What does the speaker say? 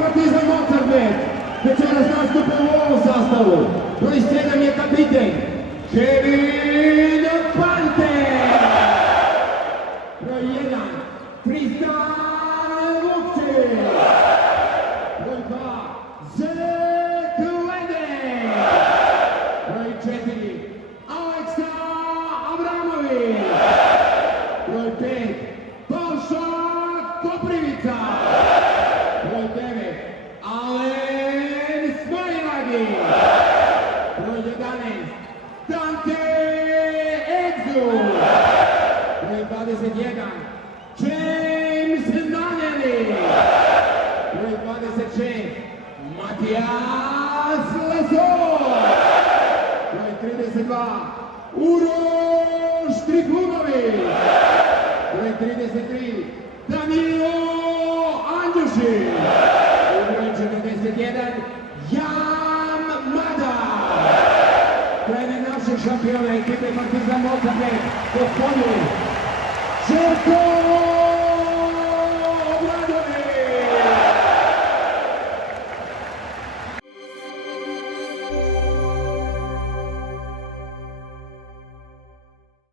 Partizan Mozartbet. Večeras nastupa u ovom sastavu. Broj 7 je kapiten Kevin Panter. Broj 1 Tristan Lukčić. Broj 2 Zek Lede. Broj 4 Aleksa Abramović. Broj 5 Balša Koprivica. Broj 9 Alen Smajlagi. Broj 11 Dante Egzu. Broj 21 James Naneli. Broj 26 Matijas Lesor. Broj 32 Uroš Trifunović. Broj 33 Danilo Andjušić. Broj 41 Jan Mada. Trener našeg šampiona ekipe Partizan Mozartbet, gospodin